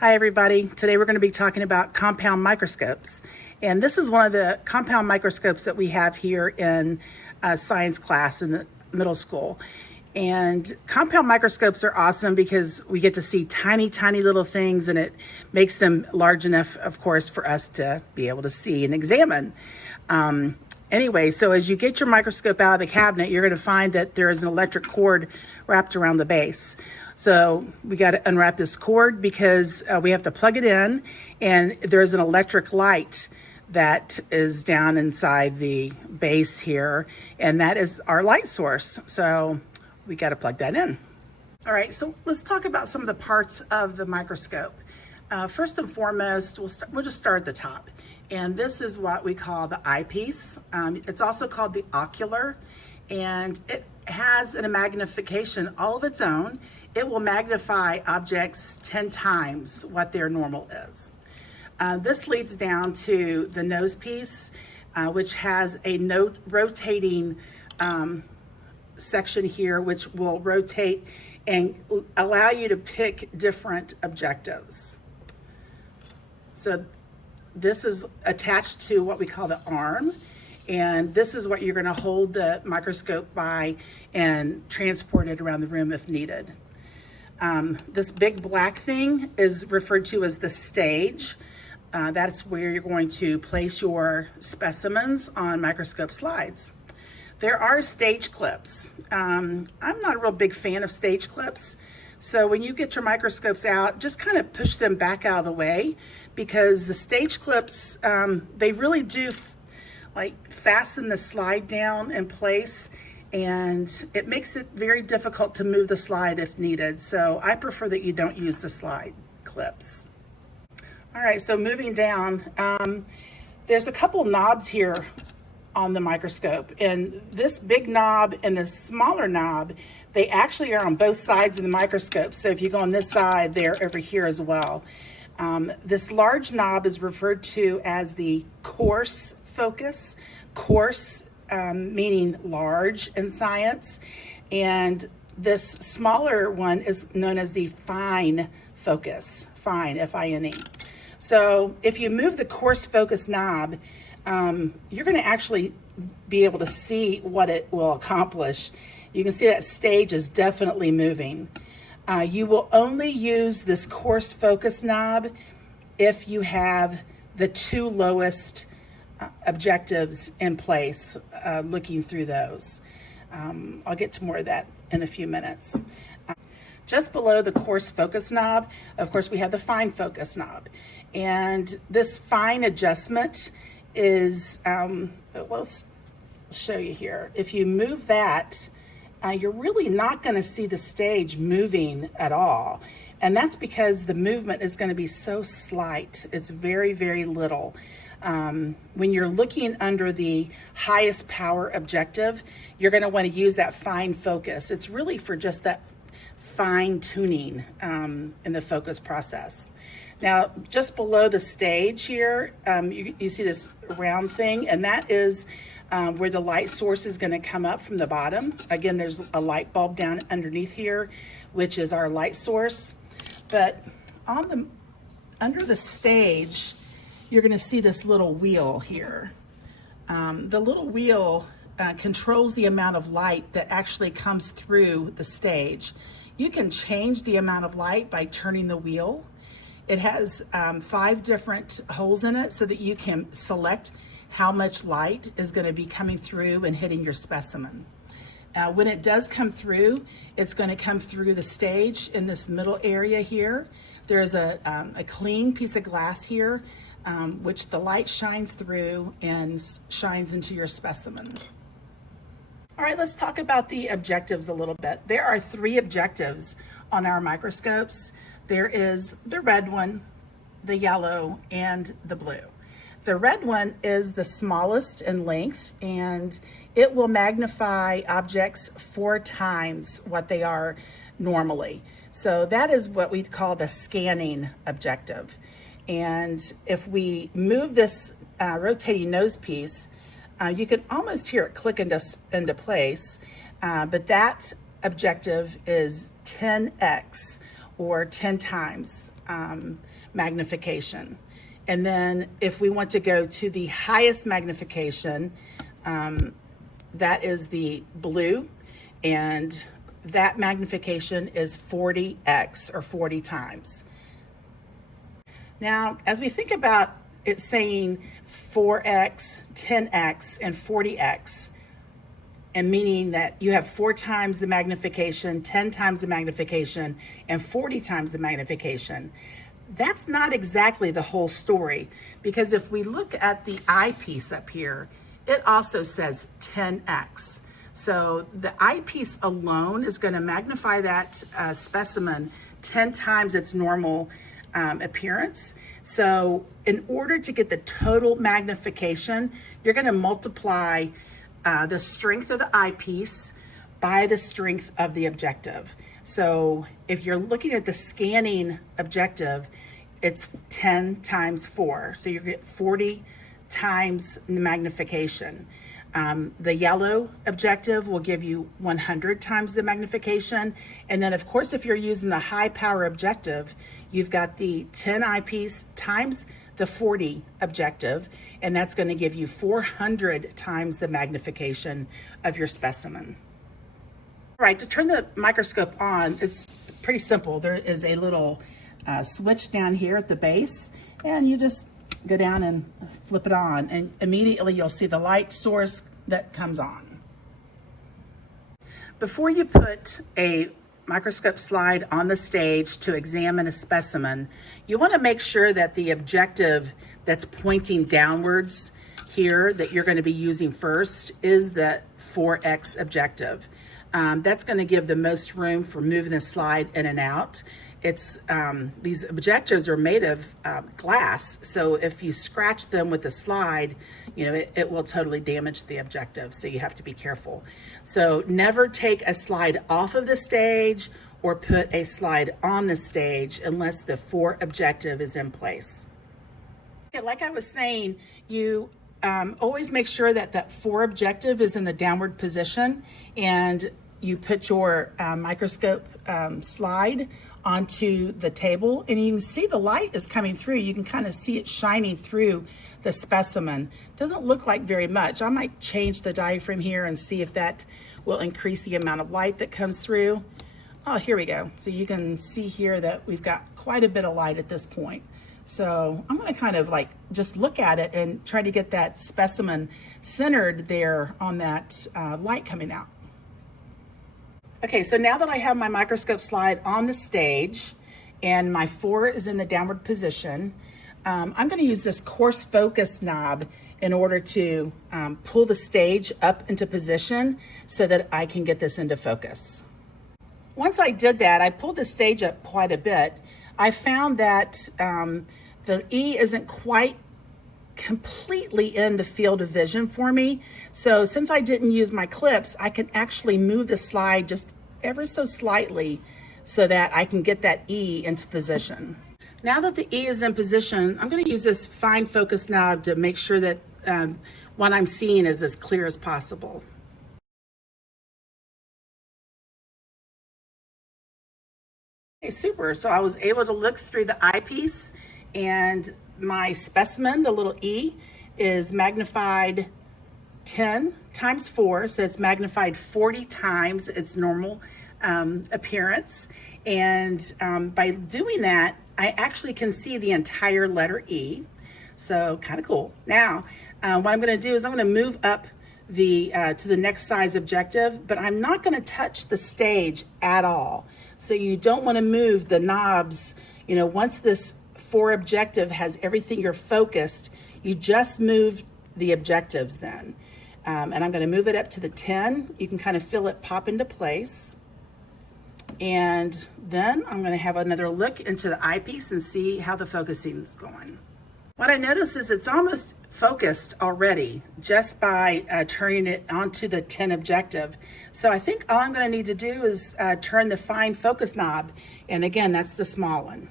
Hi everybody, today we're going to be talking about compound microscopes, and this is one of the compound microscopes that we have here in science class in the middle school. And compound microscopes are awesome because we get to see tiny little things, and it makes them large enough, of course, for us to be able to see and examine. Anyway, so as you get your microscope out of the cabinet, you're going to find that there is an electric cord wrapped around the base. So we got to unwrap this cord because we have to plug it in, and there's an electric light that is down inside the base here, and that is our light source. So we got to plug that in. All right, so let's talk about some of the parts of the microscope. First and foremost, we'll just start at the top. And this is what we call the eyepiece. It's also called the ocular, and it has a magnification all of its own. It will magnify objects 10 times what their normal is. This leads down to the nose piece, which has a rotating section here, which will rotate and allow you to pick different objectives. So this is attached to what we call the arm, and this is what you're going to hold the microscope by and transport it around the room if needed. This big black thing is referred to as the stage. That's where you're going to place your specimens on microscope slides. There are stage clips. I'm not a real big fan of stage clips. So when you get your microscopes out, just kind of push them back out of the way, because the stage clips, they really do fasten the slide down in place, and it makes it very difficult to move the slide if needed. So I prefer that you don't use the slide clips. All right, so moving down, there's a couple knobs here on the microscope, and this big knob and the smaller knob, they actually are on both sides of the microscope. So if you go on this side, they're over here as well. This large knob is referred to as the coarse focus. Coarse meaning large in science, and this smaller one is known as the fine focus. Fine, F-I-N-E. So if you move the coarse focus knob, you're going to actually be able to see what it will accomplish. You can see that stage is definitely moving. You will only use this coarse focus knob if you have the two lowest objectives in place, looking through those. I'll get to more of that in a few minutes. Just below the coarse focus knob, of course, we have the fine focus knob. And this fine adjustment is, let's show you here. If you move that, you're really not going to see the stage moving at all. And that's because the movement is going to be so slight. It's very little. When you're looking under the highest power objective, you're going to want to use that fine focus. It's really for just that fine tuning in the focus process. Now, just below the stage here, you see this round thing, and that is where the light source is going to come up from the bottom. Again, there's a light bulb down underneath here, which is our light source. But under the stage, you're going to see this little wheel here. The little wheel controls the amount of light that actually comes through the stage. You can change the amount of light by turning the wheel. It has 5 different holes in it so that you can select how much light is going to be coming through and hitting your specimen. When it does come through, it's going to come through the stage in this middle area here. There's a clean piece of glass here, which the light shines through and shines into your specimen. All right, let's talk about the objectives a little bit. There are 3 objectives on our microscopes. There is the red one, the yellow, and the blue. The red one is the smallest in length, and it will magnify objects 4 times what they are normally. So that is what we call the scanning objective. And if we move this rotating nose piece, you can almost hear it click into place, but that objective is 10x or 10 times magnification. And then if we want to go to the highest magnification, that is the blue, and that magnification is 40x, or 40 times. Now, as we think about it saying 4x, 10x, and 40x, and meaning that you have 4 times the magnification, 10 times the magnification, and 40 times the magnification, that's not exactly the whole story, because if we look at the eyepiece up here, it also says 10x. So the eyepiece alone is going to magnify that specimen 10 times its normal appearance. So in order to get the total magnification, you're going to multiply the strength of the eyepiece by the strength of the objective. So if you're looking at the scanning objective, it's 10 times 4. So you get 40 times the magnification. The yellow objective will give you 100 times the magnification. And then of course, if you're using the high power objective, you've got the 10 eyepiece times the 40 objective, and that's going to give you 400 times the magnification of your specimen. All right, to turn the microscope on, it's pretty simple. There is a little switch down here at the base, and you just go down and flip it on, and immediately you'll see the light source that comes on. Before you put a microscope slide on the stage to examine a specimen, you want to make sure that the objective that's pointing downwards here that you're going to be using first is the 4x objective. That's going to give the most room for moving the slide in and out. It's these objectives are made of glass, so if you scratch them with the slide, you know, it will totally damage the objective, so you have to be careful. So never take a slide off of the stage or put a slide on the stage unless the 4 objective is in place. Okay, like I was saying, you always make sure that that 4 objective is in the downward position, and you put your microscope slide onto the table, and you can see the light is coming through. You can kind of see it shining through the specimen. Doesn't look like very much. I might change the diaphragm here and see if that will increase the amount of light that comes through. Oh, here we go. So you can see here that we've got quite a bit of light at this point. So I'm going to kind of like just look at it and try to get that specimen centered there on that light coming out. Okay, so now that I have my microscope slide on the stage and my 4 is in the downward position, I'm going to use this coarse focus knob in order to pull the stage up into position so that I can get this into focus. Once I did that, I pulled the stage up quite a bit. I found that the E isn't quite completely in the field of vision for me. So since I didn't use my clips, I can actually move the slide just ever so slightly so that I can get that E into position. Now that the E is in position, I'm going to use this fine focus knob to make sure that what I'm seeing is as clear as possible. Okay, super. So I was able to look through the eyepiece, and my specimen, the little E, is magnified 10 times 4, so it's magnified 40 times its normal appearance. And by doing that, I actually can see the entire letter E, so kind of cool. Now, what I'm going to do is I'm going to move up to the next size objective, but I'm not going to touch the stage at all. So you don't want to move the knobs. You know, once this 4 objective has everything you're focused, you just move the objectives then. And I'm going to move it up to the 10. You can kind of feel it pop into place. And then I'm going to have another look into the eyepiece and see how the focusing is going. What I notice is it's almost focused already just by turning it onto the 10 objective. So I think all I'm going to need to do is turn the fine focus knob. And again, that's the small one.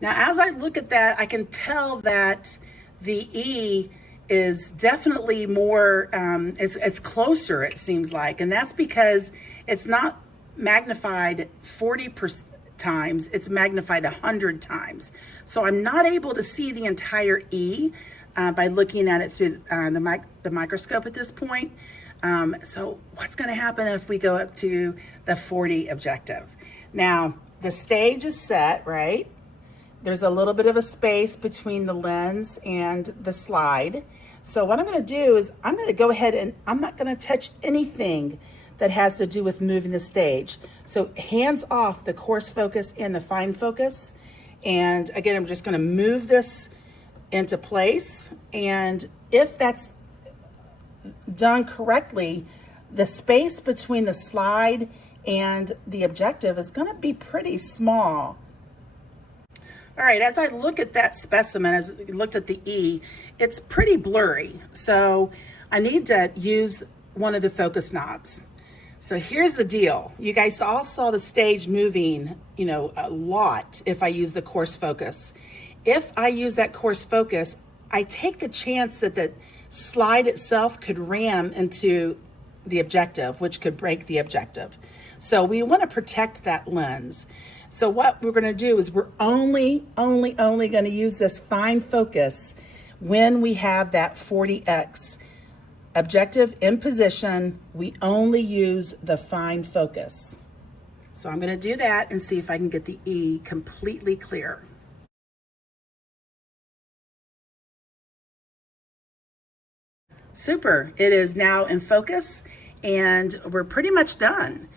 Now, as I look at that, I can tell that the E is definitely more, it's closer, it seems like, and that's because it's not magnified 40 times, it's magnified 100 times. So I'm not able to see the entire E by looking at it through the microscope at this point. So what's going to happen if we go up to the 40 objective? Now, the stage is set, right? There's a little bit of a space between the lens and the slide. So what I'm going to do is I'm going to go ahead and I'm not going to touch anything that has to do with moving the stage. So hands off the coarse focus and the fine focus. And again, I'm just going to move this into place. And if that's done correctly, the space between the slide and the objective is going to be pretty small. All right, as I look at that specimen, as I looked at the E, it's pretty blurry. So I need to use one of the focus knobs. So here's the deal. You guys all saw the stage moving, you know, a lot if I use the coarse focus. If I use that coarse focus, I take the chance that the slide itself could ram into the objective, which could break the objective. So we want to protect that lens. So what we're going to do is we're only going to use this fine focus when we have that 40x objective in position. We only use the fine focus. So I'm going to do that and see if I can get the E completely clear. Super, it is now in focus and we're pretty much done.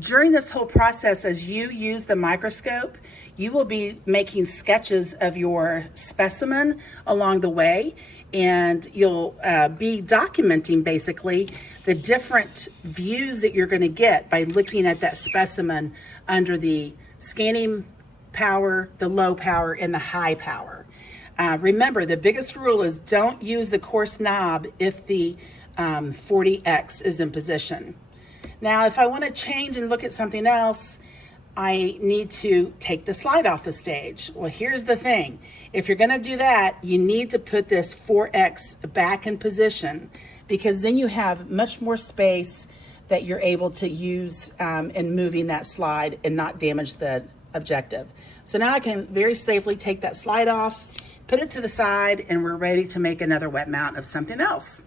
During this whole process, as you use the microscope, you will be making sketches of your specimen along the way, and you'll be documenting basically the different views that you're going to get by looking at that specimen under the scanning power, the low power, and the high power. Remember, the biggest rule is don't use the coarse knob if the 40x is in position. Now, if I want to change and look at something else, I need to take the slide off the stage. Well, here's the thing. If you're going to do that, you need to put this 4x back in position, because then you have much more space that you're able to use in moving that slide and not damage the objective. So now I can very safely take that slide off, put it to the side, and we're ready to make another wet mount of something else.